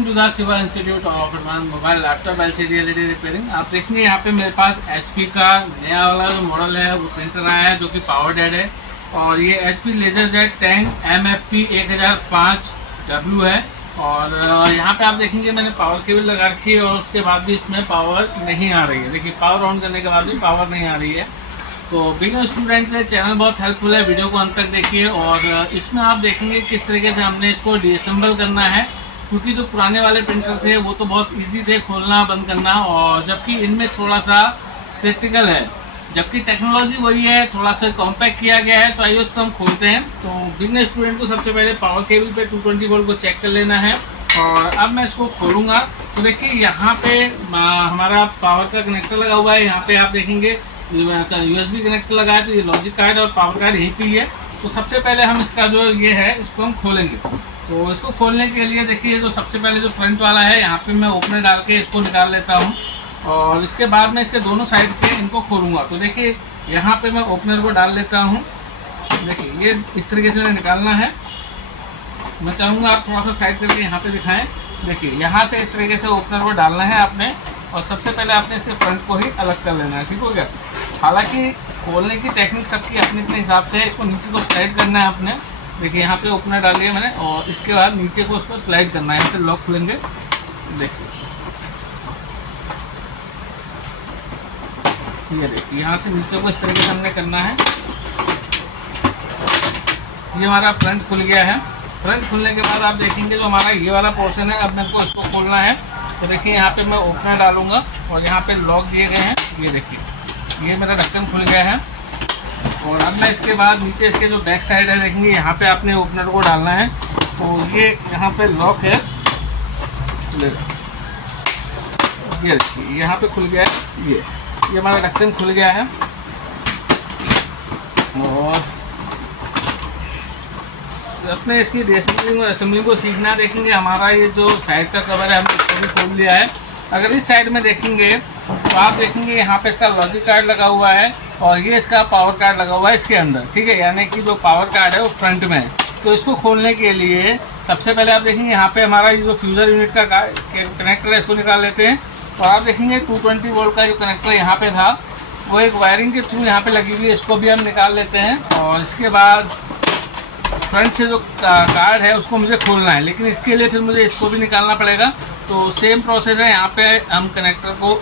Welcome to the सिवा institute of advance mobile laptop LCD LED repairing. आप देखेंगे यहाँ पे मेरे पास एचपी का नया वाला जो मॉडल है वो प्रिंटर आया है जो कि पावर डेड है। और ये एचपी लेजरजेट 10 MFP 1005W है। और यहाँ पे आप देखेंगे मैंने पावर केबल लगा रखी है और उसके बाद भी इसमें पावर नहीं आ रही है। देखिए पावर ऑन करने के बाद भी पावर नहीं आ रही है। तो बिगिनर स्टूडेंट के लिए चैनल बहुत हेल्पफुल है, वीडियो को अंत तक देखिए। और इसमें आप देखेंगे किस तरीके से हमने इसको डीअसेंबल करना है, क्योंकि जो पुराने वाले प्रिंटर थे वो तो बहुत इजी थे खोलना बंद करना, और जबकि इनमें थोड़ा सा क्रिटिकल है। जबकि टेक्नोलॉजी वही है, थोड़ा सा कॉम्पैक्ट किया गया है। तो आइए उसको हम खोलते हैं। तो बिगिनर स्टूडेंट को सबसे पहले पावर केबल पे 220 वोल्ट को चेक कर लेना है। और अब मैं इसको खोलूँगा तो देखिए यहाँ पे हमारा पावर का कनेक्टर लगा हुआ है। यहाँ पे आप देखेंगे USB कनेक्टर लगा है, तो ये लॉजिक कार्ड और पावर कार्ड यहीं पे है। तो सबसे पहले हम इसका जो ये है इसको हम खोलेंगे। तो इसको खोलने के लिए देखिए जो सबसे पहले जो फ्रंट वाला है यहाँ पे मैं ओपनर डाल के इसको निकाल लेता हूँ, और इसके बाद मैं इसके दोनों साइड पे इनको खोलूँगा। तो देखिए यहाँ पे मैं ओपनर को डाल लेता हूँ। देखिए ये इस तरीके से निकालना है। मैं चाहूँगा आप थोड़ा सा साइड करके यहाँ पे दिखाएँ। देखिए यहाँ से इस तरीके से ओपनर को डालना है आपने, और सबसे पहले आपने इसके फ्रंट को ही अलग कर लेना है। ठीक हो गया। हालांकि खोलने की टेक्निक सबकी अपने अपने हिसाब से है। इसको नीचे को स्लाइड करना है आपने। देखिए यहाँ पे ओपनर डाल दिया मैंने, और इसके बाद नीचे को उसको स्लाइड करना है। यहाँ से लॉक खुलेंगे। देखिए ये देखिए यहाँ से नीचे को इस तरीके से हमने करना है। ये हमारा फ्रंट खुल गया है। फ्रंट खुलने के बाद आप देखेंगे जो हमारा ये वाला पोर्शन है, अब मेरे को इसको खोलना है। तो देखिए यहाँ पे मैं ओपनर डालूंगा और यहाँ पे लॉक दिए गए हैं। ये देखिए ये मेरा ढक्कन खुल गया है। और अब मैं इसके बाद नीचे इसके जो बैक साइड है देखेंगे यहाँ पे आपने ओपनर को डालना है। तो ये यहाँ पे लॉक है, ये देखिए यहाँ पे खुल गया है। ये हमारा ढक्कन खुल गया है। और अपने इसकी असेंबलिंग को सीखना देखेंगे। हमारा ये जो साइड का कवर है हमने इसको भी खोल लिया है। अगर इस साइड में देखेंगे तो आप देखेंगे यहाँ पे इसका लॉजिक कार्ड लगा हुआ है और ये इसका पावर कार्ड लगा हुआ है इसके अंदर। ठीक है, यानी कि जो पावर कार्ड है वो फ्रंट में है। तो इसको खोलने के लिए सबसे पहले आप देखेंगे यहाँ पे हमारा ये जो फ्यूज़र यूनिट का कनेक्टर है इसको निकाल लेते हैं। और आप देखेंगे 220 वोल्ट का जो कनेक्टर यहाँ पे था वो एक वायरिंग के थ्रू यहाँ पे लगी हुई है, इसको भी हम निकाल लेते हैं। और इसके बाद फ्रंट से जो कार्ड है उसको मुझे खोलना है, लेकिन इसके लिए फिर मुझे इसको भी निकालना पड़ेगा। तो सेम प्रोसेस है। यहाँ पे हम कनेक्टर को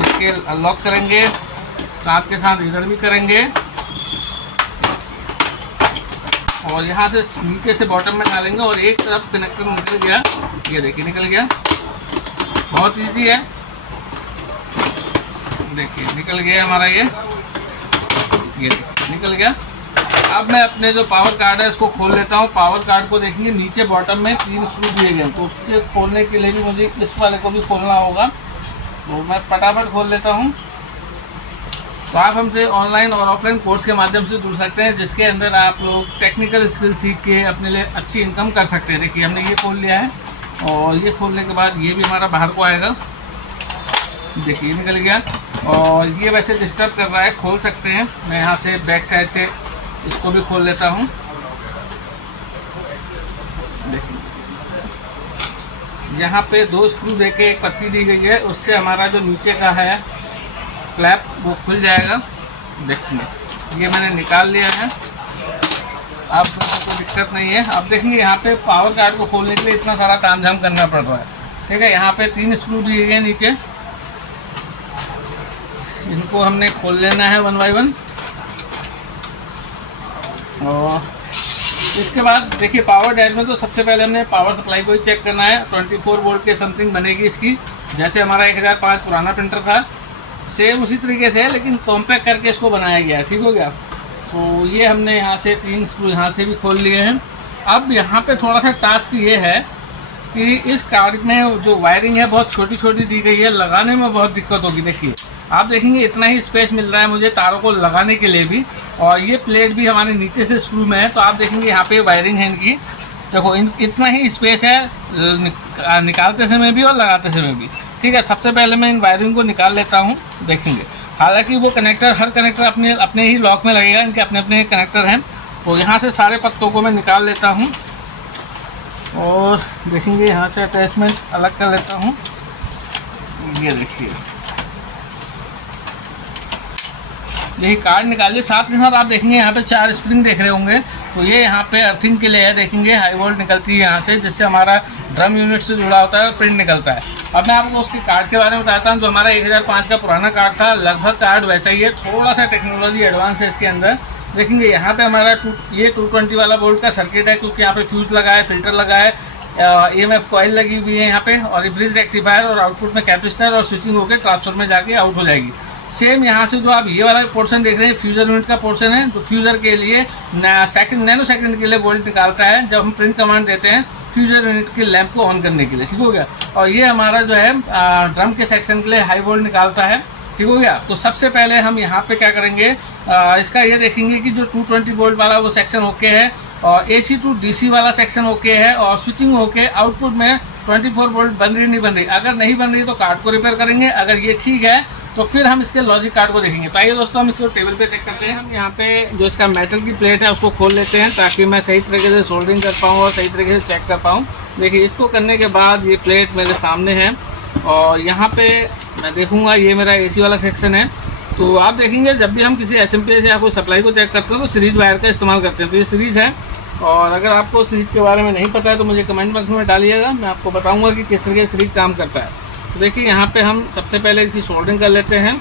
इसके अनलॉक करेंगे, साथ के साथ इधर भी करेंगे, और यहाँ से नीचे से बॉटम में डालेंगे। और एक तरफ कनेक्टर निकल गया, ये देखिए निकल गया। बहुत इजी है, देखिए निकल गया हमारा ये निकल गया। अब मैं अपने जो पावर कार्ड है इसको खोल लेता हूँ। पावर कार्ड को देखेंगे नीचे बॉटम में 3 स्क्रू दिए गए, तो उसके खोलने के लिए भी मुझे इस वाले को भी खोलना होगा। तो मैं फटाफट खोल लेता हूँ। तो आप हमसे ऑनलाइन और ऑफलाइन कोर्स के माध्यम से जुड़ सकते हैं, जिसके अंदर आप लोग टेक्निकल स्किल सीख के अपने लिए अच्छी इनकम कर सकते हैं। देखिए हमने ये खोल लिया है, और ये खोलने के बाद ये भी हमारा बाहर को आएगा। देखिए निकल गया। और ये वैसे डिस्टर्ब कर रहा है, खोल सकते हैं। मैं यहाँ से बैक साइड से इसको भी खोल लेता हूँ। देखिए यहाँ पे 2 स्क्रू देके एक पत्ती दी गई है, उससे हमारा जो नीचे का है फ्लैप वो खुल जाएगा। देखिए ये मैंने निकाल लिया है, अब कोई दिक्कत नहीं है। अब देखिए यहाँ पे पावर कार्ड को खोलने के लिए इतना सारा तामझाम करना पड़ रहा है। ठीक है, यहाँ पे 3 स्क्रू दिए गए नीचे, इनको हमने खोल लेना है 1 बाय 1। और इसके बाद देखिए पावर डैड में तो सबसे पहले हमने पावर सप्लाई को ही चेक करना है। 24 वोल्ट के समथिंग बनेगी इसकी, जैसे हमारा 1005 पुराना प्रिंटर था सेम उसी तरीके से है, लेकिन कॉम्पैक्ट करके इसको बनाया गया है। ठीक हो गया। तो ये हमने यहाँ से 3 स्क्रू यहाँ से भी खोल लिए हैं। अब यहाँ पे थोड़ा सा टास्क ये है कि इस कार्ड में जो वायरिंग है बहुत छोटी छोटी दी गई है, लगाने में बहुत दिक्कत होगी। देखिए आप देखेंगे इतना ही स्पेस मिल रहा है मुझे तारों को लगाने के लिए भी, और ये प्लेट भी हमारे नीचे से स्क्रू में है। तो आप देखेंगे यहाँ पे वायरिंग है इनकी, देखो इतना ही स्पेस है निकालते समय भी और लगाते समय भी। ठीक है, सबसे पहले मैं इन वायरिंग को निकाल लेता हूँ। देखेंगे हालांकि वो कनेक्टर हर कनेक्टर अपने ही लॉक में लगेगा, इनके अपने अपने कनेक्टर हैं। तो यहाँ से सारे पत्तों को मैं निकाल लेता हूँ। और देखेंगे यहाँ से अटैचमेंट अलग कर लेता हूँ। ये देखिए, यही कार्ड निकालिए। साथ के साथ आप देखेंगे यहाँ पे 4 स्प्रिंग देख रहे होंगे, तो ये यहाँ पे अर्थिंग के लिए है। देखेंगे हाई वोल्ट निकलती है यहाँ से, जिससे हमारा ड्रम यूनिट से जुड़ा होता है और प्रिंट निकलता है। अब मैं आपको उसके कार्ड के बारे में बताता हूँ। जो हमारा 1005 का पुराना कार्ड था, लगभग कार्ड वैसा ही है, थोड़ा सा टेक्नोलॉजी एडवांस है इसके अंदर। देखेंगे यहाँ पे हमारा ये 220 वाला वोल्ट का सर्किट है, क्योंकि यहाँ पे फ्यूज लगा है, फिल्टर लगा है, EMF कॉइल लगी हुई है यहाँ पे, और ब्रिज रेक्टिफायर, और आउटपुट में कैपेसिटर, और स्विचिंग होकर ट्रांसफर में जाके आउट हो जाएगी। सेम यहाँ से जो आप ये वाला पोर्शन देख रहे हैं, फ्यूजर यूनिट का पोर्शन है। तो फ्यूजर के लिए नैनो सेकंड के लिए वोल्ट निकालता है जब हम प्रिंट कमांड देते हैं फ्यूजर यूनिट के लैंप को ऑन करने के लिए, ठीक हो गया। और ये हमारा जो है ड्रम के सेक्शन के लिए हाई वोल्ट निकालता है, ठीक हो गया। तो सबसे पहले हम यहाँ पे क्या करेंगे, इसका ये देखेंगे कि जो 220 वोल्ट वाला वो सेक्शन ओके है, और AC टू DC वाला सेक्शन ओके है, और स्विचिंग होके आउटपुट में 24 वोल्ट बन रही नहीं बन रही। अगर नहीं बन रही तो कार्ड को रिपेयर करेंगे, अगर ये ठीक है तो फिर हम इसके लॉजिक कार्ड को देखेंगे। तो आइए दोस्तों, हम इसको टेबल पे चेक करते हैं। हम यहाँ पे जो इसका मेटल की प्लेट है उसको खोल लेते हैं, ताकि मैं सही तरीके से सोल्डरिंग कर पाऊँ और सही तरीके से चेक कर पाऊँ। देखिए, इसको करने के बाद ये प्लेट मेरे सामने है, और यहाँ पे मैं देखूँगा ये मेरा AC वाला सेक्शन है। तो आप देखेंगे जब भी हम किसी SMP या कोई सप्लाई को चेक करते हैं तो सीरीज वायर का इस्तेमाल करते हैं। तो ये सीरीज है, और अगर आपको सीरीज के बारे में नहीं पता है तो मुझे कमेंट बॉक्स में डालिएगा, मैं आपको बताऊँगा कि किस तरीके से सीरीज काम करता है। तो देखिए, यहाँ पे हम सबसे पहले इसकी सोल्डरिंग कर लेते हैं,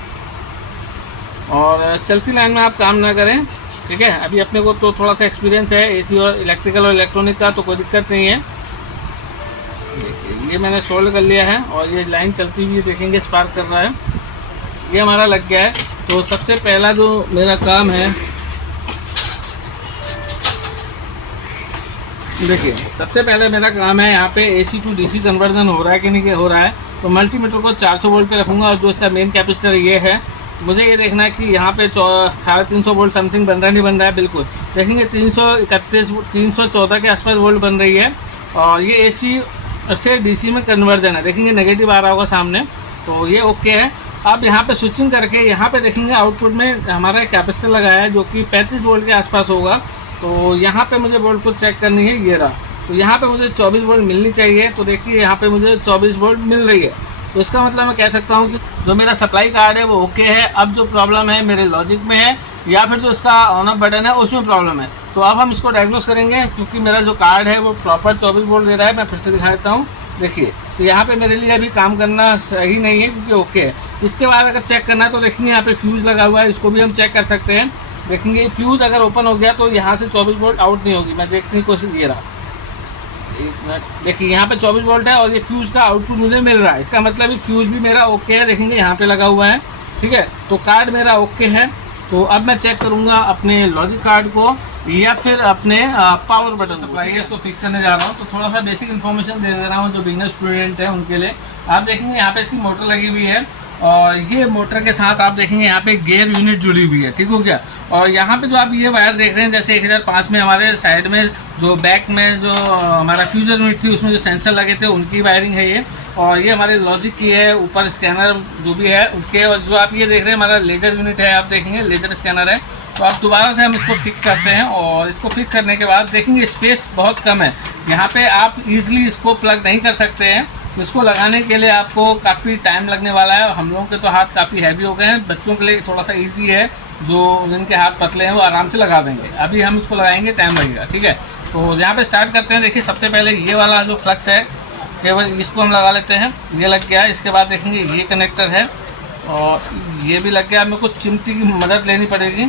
और चलती लाइन में आप काम ना करें, ठीक है। अभी अपने को तो थोड़ा सा एक्सपीरियंस है AC और इलेक्ट्रिकल और इलेक्ट्रॉनिक का, तो कोई दिक्कत नहीं है। देखिए, ये मैंने सोल्ड कर लिया है, और ये लाइन चलती हुई देखेंगे स्पार्क कर रहा है, ये हमारा लग गया है। तो सबसे पहला जो मेरा काम है, देखिए सबसे पहले मेरा काम है यहाँ पे AC टू DC कन्वर्जन हो रहा है कि नहीं हो रहा है। तो मल्टीमीटर को 400 वोल्ट पे रखूँगा, और जो इसका मेन कैपेसिटर ये है, मुझे ये देखना है कि यहाँ पे 350 वोल्ट समथिंग बन रहा है नहीं बन रहा है। बिल्कुल देखेंगे 314 के आसपास वोल्ट बन रही है, और ये AC से DC में कन्वर्जन है। देखेंगे नेगेटिव आ रहा होगा सामने, तो ये ओके है। अब यहाँ पे स्विचिंग करके यहाँ पे देखेंगे आउटपुट में हमारा कैपेसिटर लगाया है, जो कि 35 वोल्ट के आसपास होगा। तो यहाँ पे मुझे वोल्ट को चेक करनी है, ये रहा। तो यहाँ पे मुझे 24 वोल्ट मिलनी चाहिए। तो देखिए, यहाँ पे मुझे 24 वोल्ट मिल रही है। तो इसका मतलब मैं कह सकता हूँ कि जो मेरा सप्लाई कार्ड है वो ओके है। अब जो प्रॉब्लम है मेरे लॉजिक में है, या फिर जो इसका ऑन ऑफ बटन है उसमें प्रॉब्लम है। तो अब हम इसको डायग्नोस करेंगे, क्योंकि मेरा जो कार्ड है वो प्रॉपर 24 वोल्ट दे रहा है। मैं फिर से दिखा देता हूँ। देखिए, तो यहाँ पे मेरे लिए अभी काम करना सही नहीं है, क्योंकि ओके है। इसके बाद अगर चेक करना है तो देखेंगे यहाँ पे फ्यूज़ लगा हुआ है, इसको भी हम चेक कर सकते हैं। देखेंगे फ्यूज़ अगर ओपन हो गया तो यहाँ से 24 वोल्ट आउट नहीं होगी। मैं देखने की कोशिश, ये रहा, देखिए यहाँ पे 24 वोल्ट है, और ये फ्यूज़ का आउटपुट मुझे मिल रहा है। इसका मतलब फ्यूज़ भी मेरा ओके है, देखेंगे यहाँ पे लगा हुआ है, ठीक है। तो कार्ड मेरा ओके है। तो अब मैं चेक करूँगा अपने लॉजिक कार्ड को, या फिर अपने पावर बटन सप्लाई है, इसको फिक्स करने जा रहा हूँ। तो थोड़ा सा बेसिक इन्फॉर्मेशन दे रहा हूँ जो बिगनर स्टूडेंट है उनके लिए। आप देखेंगे यहाँ पे इसकी मोटर लगी हुई है, और ये मोटर के साथ आप देखेंगे यहाँ पे गियर यूनिट जुड़ी हुई है, ठीक हो गया। और यहाँ पे जो आप ये वायर देख रहे हैं, जैसे 1005 में हमारे साइड में जो बैक में जो हमारा फ्यूजर यूनिट थी उसमें जो सेंसर लगे थे उनकी वायरिंग है ये, और ये हमारे लॉजिक की है, ऊपर स्कैनर जो भी है उनके। और जो आप ये देख रहे हैं हमारा लेजर यूनिट है, आप देखेंगे लेजर स्कैनर है। तो आप दोबारा से हम इसको फिक्स करते हैं, और इसको फिक्स करने के बाद देखेंगे स्पेस बहुत कम है यहाँ पे, आप इजीली इसको प्लग नहीं कर सकते हैं। तो इसको लगाने के लिए आपको काफ़ी टाइम लगने वाला है। हम लोगों के तो हाथ काफ़ी हैवी हो गए हैं, बच्चों के लिए थोड़ा सा इजी है, जो जिनके हाथ पतले हैं वो आराम से लगा देंगे। अभी हम इसको लगाएंगे, टाइम लगेगा, ठीक है। तो यहाँ पे स्टार्ट करते हैं। देखिए, सबसे पहले ये वाला जो फ्लक्स है केवल इसको हम लगा लेते हैं, ये लग गया है। इसके बाद देखेंगे ये कनेक्टर है, और ये भी लग गया। मेरे को चिमटी की मदद लेनी पड़ेगी।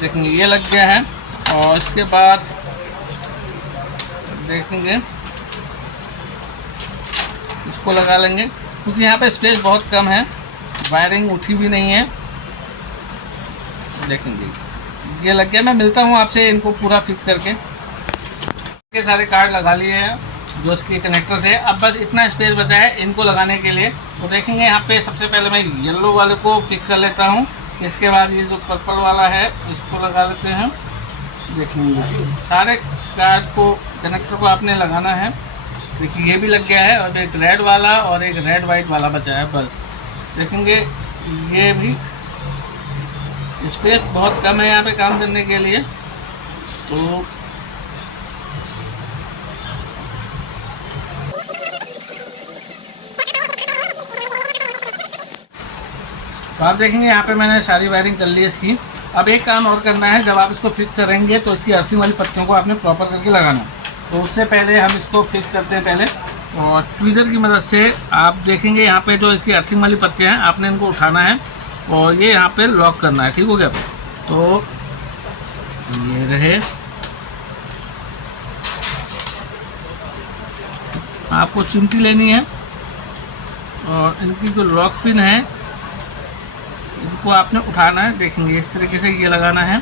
देखेंगे ये लग गया है, और इसके बाद देखेंगे इसको लगा लेंगे, क्योंकि यहाँ पे स्पेस बहुत कम है, वायरिंग उठी भी नहीं है। देखेंगे ये लग गया। मैं मिलता हूँ आपसे इनको पूरा फिक्स करके। के सारे कार्ड लगा लिए हैं जो इसके कनेक्टर थे। अब बस इतना स्पेस बचा है इनको लगाने के लिए। तो देखेंगे यहाँ पे सबसे पहले मैं येलो वाले को फिक्स कर लेता हूँ। इसके बाद ये जो पर्पल वाला है इसको लगा लेते हैं। देखेंगे सारे कार्ड को कनेक्टर को आपने लगाना है। देखिए ये भी लग गया है, और एक रेड वाला और एक रेड वाइट वाला बचा है बस। देखेंगे ये भी स्पेस बहुत कम है यहाँ पे काम करने के लिए। तो तो आप देखेंगे यहाँ पे मैंने सारी वायरिंग कर ली है इसकी। अब एक काम और करना है, जब आप इसको फिक्स करेंगे तो इसकी अर्थिंग वाली पत्तियों को आपने प्रॉपर करके लगाना है। तो उससे पहले हम इसको फिक्स करते हैं पहले, और ट्वीज़र की मदद से आप देखेंगे यहाँ पे जो इसकी अर्थिंग वाली पत्तियाँ हैं आपने इनको उठाना है और ये यहाँ पे लॉक करना है। ठीक हो गया? तो ये रहे, आपको चिमटी लेनी है और इनकी जो लॉक पिन है इनको आपने उठाना है। देखेंगे इस तरीके से ये लगाना है,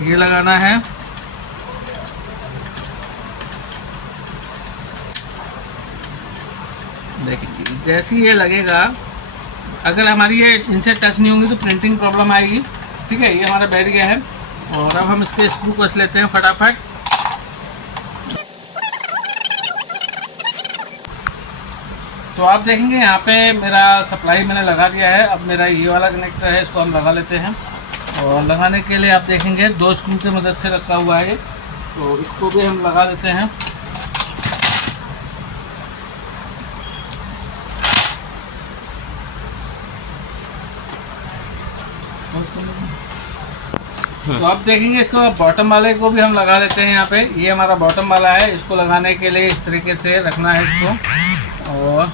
ये लगाना है। देखिए जैसे ये लगेगा, अगर हमारी ये इनसे टच नहीं होंगी तो प्रिंटिंग प्रॉब्लम आएगी। ठीक है, ये हमारा बैठ गया है और अब हम इसके स्क्रू कस लेते हैं फटाफट। तो आप देखेंगे यहाँ पे मेरा सप्लाई मैंने लगा दिया है। अब मेरा ये वाला कनेक्टर है, इसको हम लगा लेते हैं। और लगाने के लिए आप देखेंगे 2 स्क्रू की मदद से रखा हुआ है, तो इसको भी हम लगा देते हैं। तो आप देखेंगे इसको बॉटम वाले को भी हम लगा लेते हैं। यहाँ पे ये हमारा बॉटम वाला है, इसको लगाने के लिए इस तरीके से रखना है इसको, और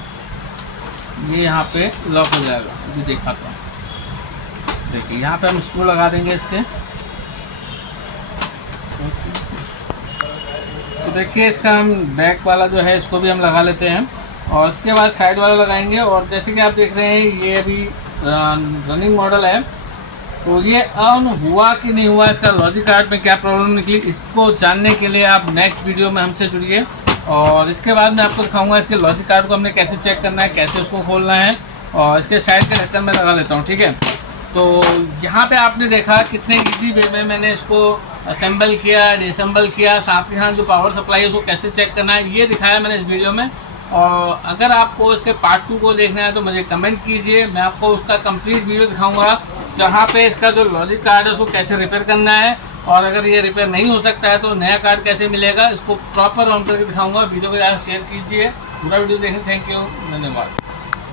ये यहाँ पे लॉक हो जाएगा। अभी दिखाता हूँ, देखिए यहाँ पे हम स्क्रू लगा देंगे इसके। तो देखिए इसका हम बैक वाला जो है इसको भी हम लगा लेते हैं और इसके बाद साइड वाला लगाएंगे। और जैसे कि आप देख रहे हैं ये अभी रनिंग मॉडल है, तो ये ऑन हुआ कि नहीं हुआ, इसका लॉजिक कार्ड में क्या प्रॉब्लम निकली, इसको जानने के लिए आप नेक्स्ट वीडियो में हमसे जुड़िए। और इसके बाद मैं आपको दिखाऊंगा इसके लॉजिक कार्ड को हमने कैसे चेक करना है, कैसे उसको खोलना है, और इसके साइड के ढक्कन में लगा लेता हूँ। ठीक है, तो यहाँ पे आपने देखा कितने इजी वे में मैंने इसको असेंबल किया, डिसम्बल किया, साथ ही साथ जो पावर सप्लाई है उसको कैसे चेक करना है ये दिखाया मैंने इस वीडियो में। और अगर आपको इसके पार्ट 2 को देखना है तो मुझे कमेंट कीजिए, मैं आपको उसका कंप्लीट वीडियो दिखाऊंगा जहाँ पे इसका जो लॉजिक कार्ड है उसको कैसे रिपेयर करना है, और अगर ये रिपेयर नहीं हो सकता है तो नया कार्ड कैसे मिलेगा, इसको प्रॉपर ऑन करके दिखाऊंगा। वीडियो को ज़्यादा शेयर कीजिए, पूरा वीडियो देखिए। थैंक यू, धन्यवाद।